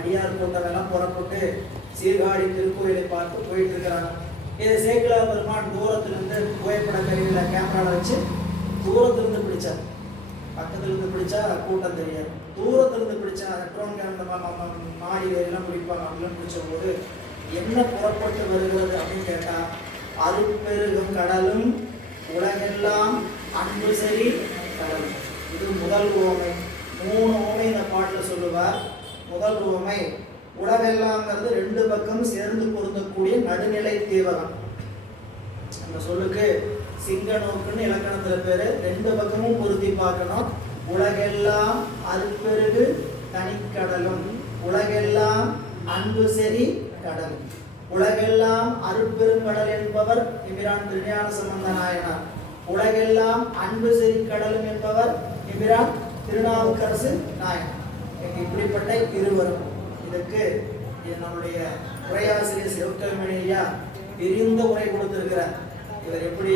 அடியார் கூட்டம் எல்லாம் புறப்பட்டு சீர்காழி திருக்கோயிலை பார்த்து போயிட்டு இருக்கிறாங்க. இது சேக்கிழார் பெருமான் தூரத்திலிருந்து புகைப்பட கருவியில கேமரால வச்சு தூரத்திலிருந்து பிடிச்சார். பக்கத்துல இருந்து பிடிச்சா கூட்டம் தெரியாது, தூரத்திலிருந்து பிடிச்சா ட்ரோன் கேமரா மாடி எல்லாம் பிடிப்பாங்க. அப்படிலாம் பிடிச்ச போது என்ன புறப்பட்டு வருகிறது அப்படின்னு கேட்டா, அருட்பெருகும் கடலும் உலகெல்லாம் அன்பு சரி கடலும். இது முதல் உவமை. 3 உவமை இந்த பாட்டில் சொல்லுவார். முதல் உவமை உலகெல்லாம்ங்கிறது 2 பக்கம் சேர்ந்து பொருந்தக்கூடிய நடுநிலை தீவகம். அந்த சொல்லுக்கு சிங்க நோக்குன்னு இலக்கணத்துல பேரு. 2 பக்கமும் பொருத்தி பார்க்கணும். உலகெல்லாம் அருட்பெருகு தனிக்கடலும், உலகெல்லாம் அன்பு சரி கடல். உலகெல்லாம் அருட்பெருங்கடல் என்பவர் எம்பிரான் திருஞான சம்பந்த நாயனார். உலகெல்லாம் அன்பு சரி கடலும் என்பவர் எம்பிரான் திருநாவுக்கரசு நாயனார். இப்படிப்பட்ட இருவரும். இதுக்கு நம்முடைய உரையாசிரியர் சிவகவிமணி ஐயா விரிந்த உரை கொடுத்திருக்கிறார். இவர் எப்படி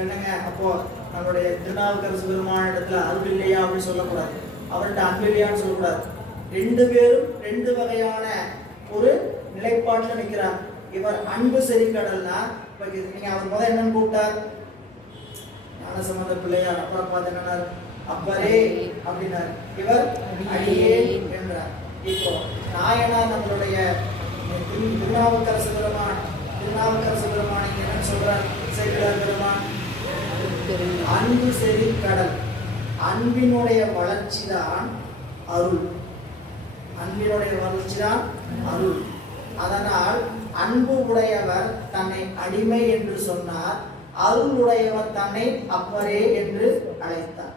என்னங்க, அப்போ நம்முடைய திருநாவுக்கரசு பெருமான இடத்துல அருள் இல்லையா அப்படின்னு சொல்லக்கூடாது, அவர்கிட்ட அன்பு இல்லையான்னு சொல்லக்கூடாது. 2 பேரும் 2 வகையான ஒரு நிலைப்பாட்டில் நிற்கிறார். இவர் அன்பு சரி கடல்னா, நீங்க அவர் முதல் என்னன்னு கூப்பிட்டார், ஞானசம்பந்த பிள்ளையார். அப்புறம் பார்த்து என்ன அப்பரே அப்படின்னார். இவர் அடியே என்றார். இப்போ நாயனார் நம்மளுடைய திருநாவுக்கரசு பெருமான் என்ன சொல்றார்? சேக்கிழார் பெருமான் அன்பு சரி கடல். அன்பினுடைய வளர்ச்சி தான் அருள். அன்பினுடைய வளர்ச்சி தான் அருள். அதனால் அன்பு உடையவர் தன்னை அடிமை என்று சொன்னார், அருள் உடையவர் தன்னை அப்பரே என்று அழைத்தார்.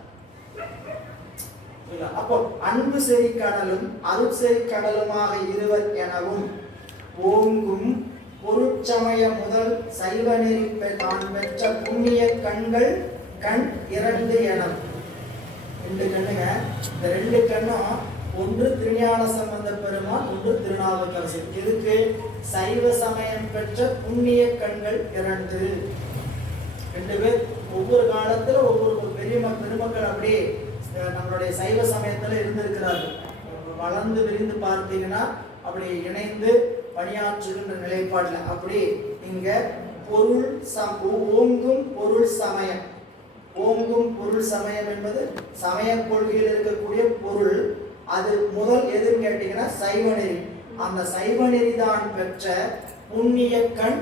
அப்போ அன்பு செறி கடலும் அருள் செறி கடலுமாக இருவர் எனவும் ஓங்கும் பொருட்சமய முதல் சைவ நெறி தான் பெற்ற புண்ணிய கண்கள் கண் 2 எனவும். 2 கண்ணுங்க. இந்த 2 கண்ணும் ஒன்று திருஞான சம்பந்த பெருமான், ஒன்று திருநாவுக்கரசு. இதுக்கு சைவ சமயம் பெற்ற புண்ணிய கண்கள் 2. 2 பேர் ஒவ்வொரு காலத்துல ஒவ்வொரு பெருமக்கள் அப்படியே நம்மளுடைய சைவ சமயத்துல இருந்திருக்கிறார்கள். வளர்ந்து விரிந்து பார்த்தீங்கன்னா அப்படி இணைந்து பணியாற்றுகின்ற நிலைப்பாடுல அப்படி இங்க பொருள் ஓங்கும் பொருள் சமயம். ஓங்கும் பொருள் சமயம் என்பது சமய கொள்கையில் இருக்கக்கூடிய பொருள். அது முதல் எதுன்னு கேட்டீங்கன்னா சைவ நெறி. அந்த சைவ நெறி தான் பெற்ற புண்ணிய கண்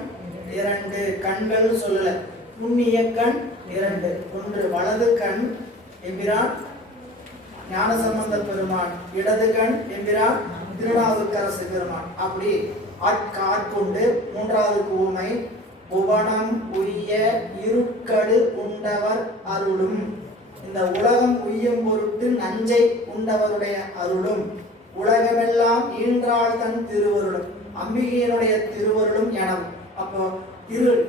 2. கண்கள் சொல்லல, புண்ணிய கண் 2. ஒன்று வலது கண் எம்பிரான் ஞானசம்பந்த பெருமான், இடது கண் எம்பிரான் திருநாவுக்கரசு பெருமான். அப்படி ஆட்கொண்டு 3வது ஊமை புவனம் உய்ய இருட்கடு உண்டவர் அருளும். இந்த உலகம் உய்யும் பொருட்டு நஞ்சை உண்டவருடைய அருளும், உலகமெல்லாம் ஈன்றாள் தன் திருவருளும், அம்பிகையினுடைய திருவருளும் எனவும். அப்போ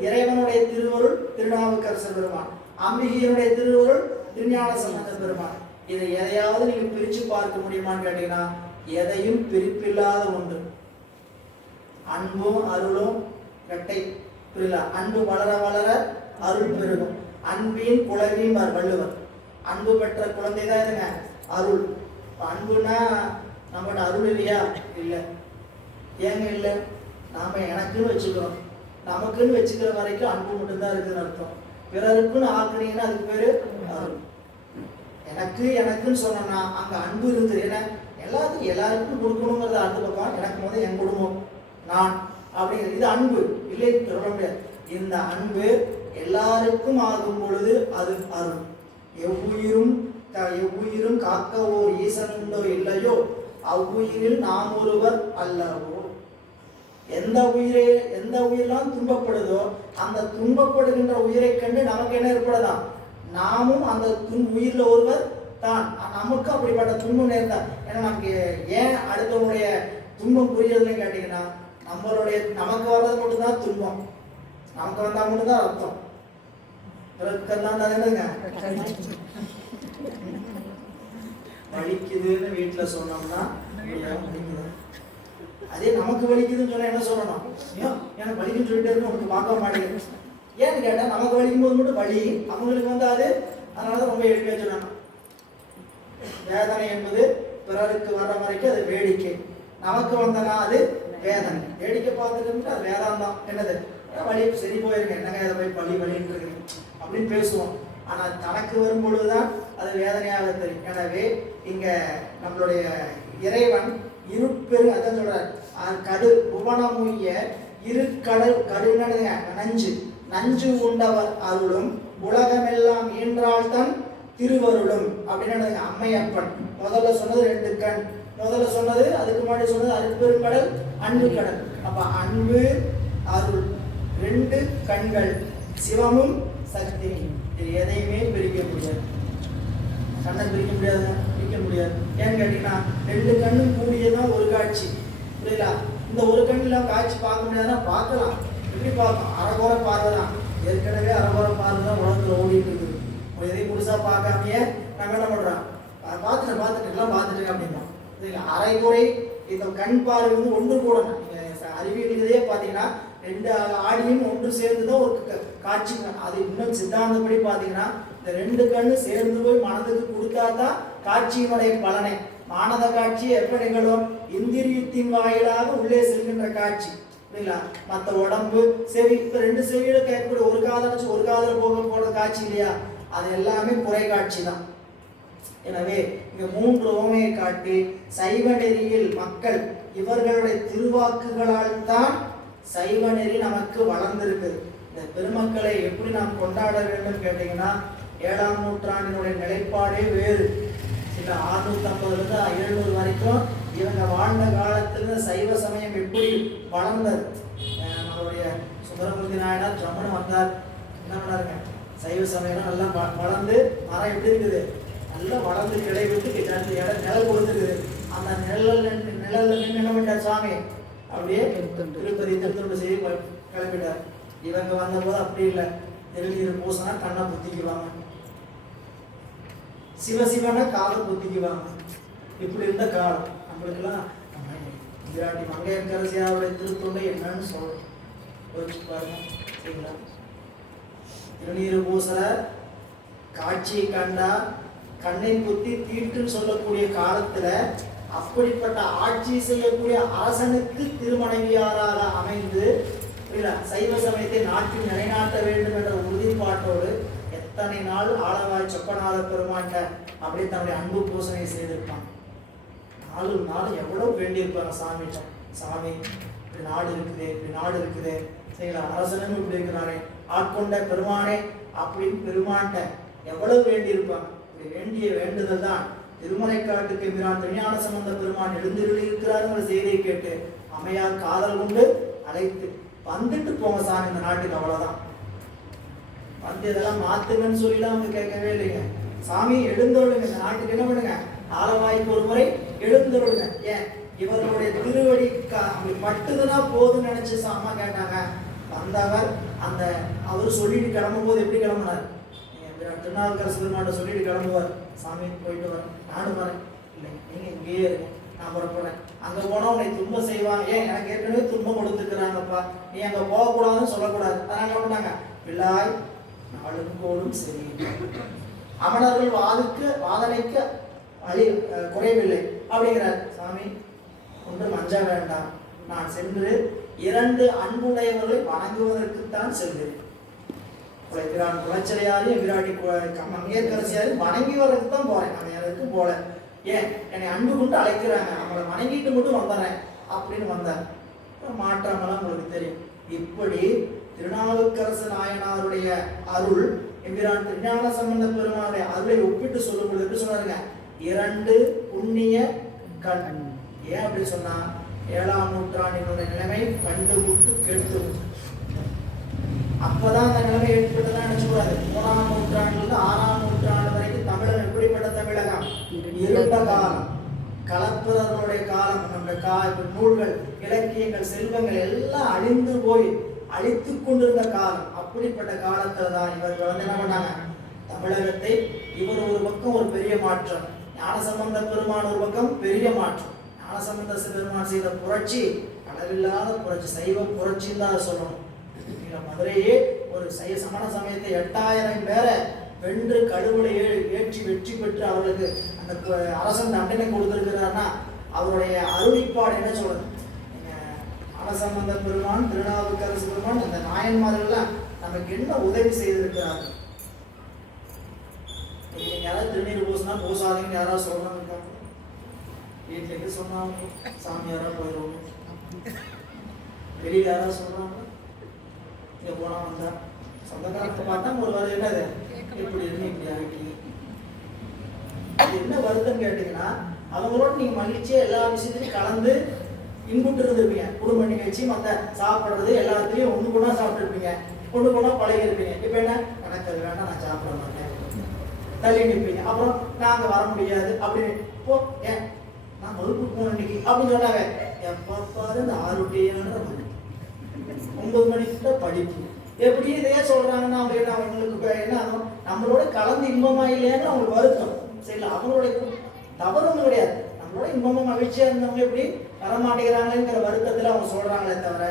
இறைவனுடைய திருவருள் திருநாவுக்கரசு பெருமான், அம்பிகையினுடைய திருவருள் திருஞான சம்பந்த பெருமான். இதை எதையாவது நீங்க பிரிச்சு பார்க்க முடியுமான்னு கேட்டீங்கன்னா எதையும் பிரிப்பில்லாத ஒன்று. அன்பும் அருளும் இரட்டை புரியல. அன்பு வளர வளர அருள் பெருகும். அன்பின் குழவின் வள்ளுவர். அன்பு பெற்ற குழந்தை தான் இதுங்க அருள். அன்புனா நம்மகிட்ட அருள் இல்லையா? இல்லை. ஏங்க இல்லை? நாம எனக்குன்னு வச்சுக்கிறோம். நமக்குன்னு வச்சுக்கிற வரைக்கும் அன்பு மட்டும்தான் இருக்குதுன்னு அர்த்தம். பிறருக்குன்னு ஆக்குனீங்கன்னா அதுக்கு பேரு அருள். எனக்குன்னு சொன்னா அங்க அன்பு இருக்குது. ஏன்னா எல்லாருக்கும் கொடுக்கணுங்கிறது அடுத்த பக்கம். எனக்கு முதல் என் குடும்பம், நான் அப்படிங்கிறது இது அன்பு இல்லை சொல்ல முடியாது. இந்த அன்பு எல்லாருக்கும் ஆகும் பொழுது அது அருள். எவ்வுயிரும் காக்க ஓர் ஈசனுண்டோ இல்லையோ அவ்வுயிரில் நாம் ஒருவர் அல்லவோ. எந்த உயிரெல்லாம் துன்பப்படுதோ அந்த துன்பப்படுகின்ற உயிரை கண்டு நமக்கு என்ன ஏற்படலாம்? நாமும் அந்த உயிரில் ஒருவர் தான். நமக்கு அப்படிப்பட்ட துன்பம் நேர்ந்தான். ஏன்னா நமக்கு ஏன் அடுத்தவங்களுடைய துன்பம் புரியறதுன்னு கேட்டீங்கன்னா நமக்கு வர்றது மட்டும்தான் துன்பம். நமக்கு வந்தா மட்டும்தான் அர்த்தம். வலிக்குதுன்னு வீட்டுல சொன்னோம்னா அதே நமக்கு வலிக்குதுன்னு சொன்னா என்ன சொல்லணும்? எனக்கு வலிக்குன்னு சொல்லிட்டே இருக்கு, உனக்கு பார்க்க மாட்டேங்குது. ஏன்னு கேட்டா நமக்கு வலிக்கும் போது மட்டும் வலி, அவங்களுக்கு வந்து அது அதனாலதான் ரொம்ப எளிமையா சொல்லணும். வேதனை என்பது பிறருக்கு வர்ற வரைக்கும் அது வேடிக்கை. நமக்கு வந்தனா அது வேதனை. வேடிக்கை பார்த்துட்டு அது வேதாந்தம் என்னது வழி சரி போயிருங்க, என்னங்க இதை போய் பள்ளி வழின்னு இருக்கு அப்படின்னு பேசுவோம். ஆனால் தனக்கு வரும் பொழுதுதான் அது வேதனையாக தெரியும். எனவே இங்க நம்மளுடைய இறைவன் இருப்பெரு அதான் சொல்றார், கடு புவனமுய்ய இரு கடல் கடுனதுங்க நஞ்சு நஞ்சு உண்டவர் அருளும் உலகமெல்லாம் ஈன்றால்தான் திருவருளும் அப்படின்னு அம்மையப்பன் முதல்ல சொன்னது 2 கண், முதல்ல சொன்னது அதுக்கு முன்னாடி சொன்னது அருட்பெருங்கடல் அன்பு கடல். அப்ப அன்பு அருள் 2 கண்கள், சிவமும் சக்தி, இது எதையுமே பிரிக்க முடியாது. கண்ணை பிரிக்க முடியாது, பிரிக்க முடியாது. ஏன்னு கேட்டீங்கன்னா 2 கண்ணும் கூடியதான் ஒரு காட்சி, புரியுதா? இந்த ஒரு கண்ணில் காட்சி பார்க்க முடியாதுன்னா பார்க்கலாம், எப்படி பார்க்கலாம்? அறகுறை பார்வை தான். ஏற்கனவே அறகுறை பார்வை தான் உலகத்தில் ஓடிட்டு இருக்குது. எதையும் முழுசா பார்க்காமையே நாங்கள் என்ன பண்றோம், பார்த்துட்டு எல்லாம் பார்த்துட்டு அப்படின்னா அரைகுறை இந்த கண் பார்வை வந்து ஒன்று கூட அறிவியல் இதையே பார்த்தீங்கன்னா 2 ஆடியும் ஒன்று சேர்ந்து தான் ஒரு காட்சி. அது இன்னும் சித்தாந்தப்படி பார்த்தீங்கன்னா இந்த 2 கண்ணு சேர்ந்து போய் மனதுக்கு கொடுத்தா தான் காட்சியினுடைய பலனை. மானத காட்சி எப்ப நிகழும்? இந்திரியத்தின் வாயிலாக உள்ளே செல்கின்ற காட்சி, இல்லைங்களா? மற்ற உடம்பு செவி, இப்ப 2 செவியில கேட்கக்கூடிய ஒரு காதல் ஒரு காதல போற காட்சி இல்லையா, அது எல்லாமே குறை காட்சி தான். எனவே இங்க 3 ஓமையை காட்டி சைவ நெறியில் மக்கள் இவர்களுடைய திருவாக்குகளால் தான் சைவ நெறி நமக்கு வளர்ந்திருக்கு. இந்த பெருமக்களை எப்படி நாம் கொண்டாட வேண்டும் கேட்டீங்கன்னா 7ஆம் நூற்றாண்டினுடைய நிலைப்பாடே வேறு. சில 650 700 வரைக்கும் இவங்க வாழ்ந்த காலத்துல சைவ சமயம் எப்படி வளர்ந்தது. நம்மளுடைய சுந்தரமூர்த்தி நாயனார் ஜம்முன்னு வந்தார், என்ன பண்ணாருங்க, சைவ சமயம் நல்லா வளர்ந்து மரம் எப்படி இருக்குது, நல்லா வளர்ந்து கிளை விட்டு நிழல் கொடுத்துருக்குது. அந்த நிழல்ல நின்று என்ன பண்ணிட்டார் சாமி, அப்படியே திருப்பதி திருத்தொண்டு செய்து கிளம்பிட்டார். இவங்க வந்தபோது அப்படி இல்லை, திருநீர் பூசினா கண்ணை புத்திக்குவாங்க, சிவசிவனை காதை புத்திக்குவாங்க. இப்படி இருந்த காலம் நம்மளுக்கெல்லாம் விராட்டி மங்கையர்கரசியாருடைய திருத்தொண்டை என்னன்னு சொல்றோம், யோசிச்சு பாருங்க. சரிங்களா? திருநீர் பூசல காட்சியை கண்டா கண்ணை குத்தி தீட்டுன்னு சொல்லக்கூடிய காலத்துல அப்படிப்பட்ட ஆட்சி செய்யக்கூடிய அரசனுக்கு திருமனைவியாராக அமைந்து சைவ சமயத்தை நாட்டில் நிலைநாட்ட வேண்டும் என்ற உறுதிப்பாட்டோடு எத்தனை நாள் ஆளவாய் சொப்பநாத பெருமாட்ட அப்படி தன்னுடைய அன்பு பூசனை செய்திருப்பாங்க. நாலு எவ்வளவு வேண்டியிருப்பாங்க சாமிட்ட. சாமி இப்படி நாடு இருக்குது, இப்படி நாடு இருக்குது, சரிங்களா? அரசனும் இப்படி இருக்கிறாரே, ஆட்கொண்ட பெருமானே அப்படின்னு பெருமான்ட்ட எவ்வளவு வேண்டியிருப்பாங்க. இப்படி வேண்டிய வேண்டுதல் தான் திருமலைக்காட்டுக்கு எம்பிரான் திருஞான சம்பந்த பெருமான் எழுந்தருளி இருக்கிறாருங்கிற செய்தியை கேட்டு அம்மையார் காதல் கொண்டு அழைத்து வந்துட்டு போங்க சாமி இந்த நாட்டுக்கு, அவ்வளவுதான். வந்து இதெல்லாம் மாத்துங்கன்னு சொல்லிலாம் அவங்க கேட்கவே இல்லைங்க. சாமி எழுந்தருளுங்க, இந்த நாட்டுக்கு என்ன பண்ணுங்க, ஆலவாய்க்கு ஒரு முறை எழுந்தருளுங்க. ஏன் இவர்களுடைய திருவடி மட்டுதுன்னா போதுன்னு நினைச்சு அம்மா கேட்டாங்க. வந்தவர் அந்த அவர் சொல்லிட்டு கிளம்பும் போது எப்படி கிளம்புனார், திருநாவுக்கரசு பெருமாட்ட சொல்லிட்டு கிளம்புவார், சாமி போயிட்டு வர நானும் வரேன், இல்லை நீங்க இங்கேயே இருங்க நான் புறப்படுறேன். அங்க போனா உன்னை துன்பம் செய்வாங்க, ஏன் எனக்கு ஏற்கனவே துன்பம் கொடுத்துருக்குறாங்கப்பா, நீ அங்க போகக்கூடாதுன்னு சொல்லக்கூடாது. அதனால என்ன பண்ணாங்க, பிள்ளாய் நாளுங்கோடும் சரி, அமணர்கள் வாதனைக்கு வழி குறைவில்லை அப்படிங்கிறார். சாமி ஒன்றும் அஞ்ச வேண்டாம், நான் சென்று 2 அன்புடையவர்களை வணங்குவதற்குத்தான் செல்கிறேன். குலச்சிறையாரையும் விராட்டி மங்கையர்கரசியாரையும் வணங்கி வர்றதுக்கு தான் போறேன், நான் யாருக்கும் போல. ஏன் என்னை அன்பு கொண்டு அழைக்கிறாங்க, அவங்களை வணங்கிட்டு மட்டும் வந்துடுறேன் அப்படின்னு வந்தார். மாற்றமெல்லாம் உங்களுக்கு தெரியும். இப்படி திருநாவுக்கரசு நாயனாருடைய அருள் எம்பிரான் திருஞான சம்பந்த பெருமானுடைய அருளை ஒப்பிட்டு சொல்லும் பொழுது எப்படி சொன்னாருங்க, 2 புண்ணிய கண். ஏன் அப்படி சொன்னா, 7ஆம் நூற்றாண்டினுடைய நிலைமை கண்டு விட்டு கெடுத்து அப்பதான் அந்த நிலைமை ஏற்பட்டதான் நினைச்சுக்கூடாது. 3ஆம் நூற்றாண்டிலிருந்து 6ஆம் நூற்றாண்டு வரைக்கும் தமிழகம் எப்படிப்பட்ட தமிழகம், இருண்ட காலம், கலப்பிரர்களுடைய காலம். நம்முடைய நூல்கள், இலக்கியங்கள், செல்வங்கள் எல்லாம் அழிந்து போய் அழித்து கொண்டிருந்த காலம். அப்படிப்பட்ட காலத்துல தான் இவர்கள் வந்து என்ன பண்ணாங்க, தமிழகத்தை இவர் ஒரு பக்கம் ஒரு பெரிய மாற்றம், ஞானசம்பந்த பெருமான் ஒரு பக்கம் பெரிய மாற்றம். ஞானசம்பந்த பெருமான் செய்த புரட்சி அளவில்லாத புரட்சி, சைவ புரட்சின்னு தான் சொல்லணும். மதுரையே ஒரு சமண சமயத்தை 8000 பேரை வென்று கடுவுளை ஏற்றி வெற்றி பெற்று அவர்களுக்கு அந்த அரசன் தண்டனை கொடுத்திருக்கிறார்னா அவருடைய அருளிப்பாடு என்ன சொல்றது? ஞானசம்பந்த பெருமான், திருநாவுக்கரசு பெருமான், அந்த நாயன்மார்கள்லாம் நமக்கு என்ன உதவி செய்திருக்கிறார்கள். நீங்க யாராவது திருநீர் பூசினா பூசாதீங்கன்னு யாராவது சொல்லணும் இருக்காங்க? வீட்டுக்கு சொன்னாங்க சாமியாரா போயிடுவோம். வெளியில யாராவது சொல்றாங்க, இங்க போனா வந்தா சொந்தக்காரத்தை பார்த்தா ஒரு வாரம் என்னது இப்படி இருக்கு இப்படி ஆகிட்டீங்க. என்ன வருத்தம் கேட்டீங்கன்னா, அவங்களோட நீங்க மகிழ்ச்சியா எல்லா விஷயத்திலையும் கலந்து இன்புட்டு இருந்திருப்பீங்க. குடும்ப நிகழ்ச்சி மற்ற சாப்பிட்றது எல்லாத்துலயும் ஒண்ணு கூட சாப்பிட்டு இருப்பீங்க, ஒண்ணு கூட பழகி இருப்பீங்க. இப்ப என்ன எனக்கு அது வேண்டாம், நான் சாப்பிட மாட்டேன், தள்ளி நிற்பீங்க. அப்புறம் நாங்க வர முடியாது அப்படின்னு போ, ஏன் நான் வகுப்புக்கு போன இன்னைக்கு அப்படின்னு சொன்னாவே எப்ப பாரு இந்த 6 9 மணிக்கு படிப்பு. எப்படி இதையே சொல்றாங்கன்னா அவங்களுக்கு என்ன ஆகும், நம்மளோட கலந்து இன்பமா இல்லையான்னு அவங்களுக்கு வருத்தம். சரிங்களா? அவங்களுடைய தவறும் கிடையாது. நம்மளோட இன்பமா மகிழ்ச்சியா இருந்தவங்க எப்படி வரமாட்டேங்கிறாங்களேங்கிற வருத்தத்துல அவங்க சொல்றாங்களே தவிர,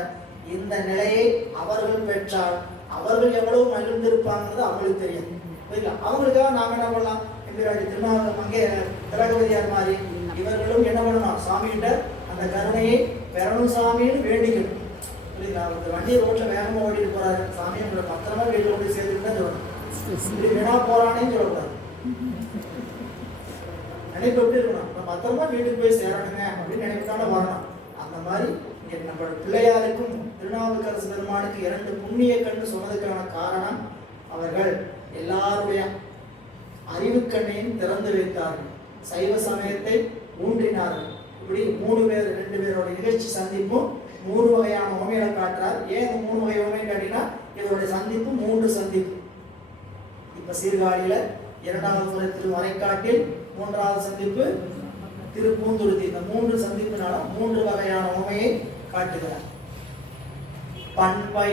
இந்த நிலையை அவர்கள் பெற்றால் அவர்கள் எவ்வளவு மகிழ்ந்திருப்பாங்கிறது அவங்களுக்கு தெரியும். புரியல? அவங்களுக்காக நாம என்ன பண்ணலாம், திருநாவுக்கரசர் அங்கே திலகவதியார் மாதிரி இவர்களும் என்ன பண்ணணும், சாமிகிட்ட அந்த கருணையை பெறணும் சாமின்னு வேண்டிக்கணும். புரியுதா? அவர் வண்டி ரோட்ல வேகமா ஓடிட்டு போறாரு, சாமி உங்களை பத்திரமா வீட்டுல கொண்டு சேர்த்துட்டு தான் சொல்லணும். இப்படி வேணா போறானேன்னு சொல்லக்கூடாது. நினைப்பு எப்படி இருக்கணும், நம்ம பத்திரமா வீட்டுக்கு போய் சேரணுங்க அப்படின்னு நினைப்புதானே வரணும். அந்த மாதிரி நம்மளோட பிள்ளையாருக்கும் திருநாவுக்கரசு பெருமானுக்கு 2 புண்ணிய கண்ணு சொன்னதுக்கான காரணம், அவர்கள் எல்லாருடைய அறிவுக்கண்ணையும் திறந்து வைத்தார்கள், சைவ சமயத்தை ஊன்றினார்கள். இப்படி 3 பேர் 2 பேரோட நிகழ்ச்சி சந்திப்பும் 3 வகையான உண்மைகளை காட்டுறார். ஏன் 3 வகை உண்மை காட்டினா, இதோட சந்திப்பு 3 சந்திப்பு. இப்ப சீர்காழியில 2வது முறை திருமறைக்காட்டில், 3வது சந்திப்பு திருப்பூந்துருத்தி. இந்த 3 சந்திப்பினால 3 வகையான உண்மையை காட்டுகிறார். பண்பை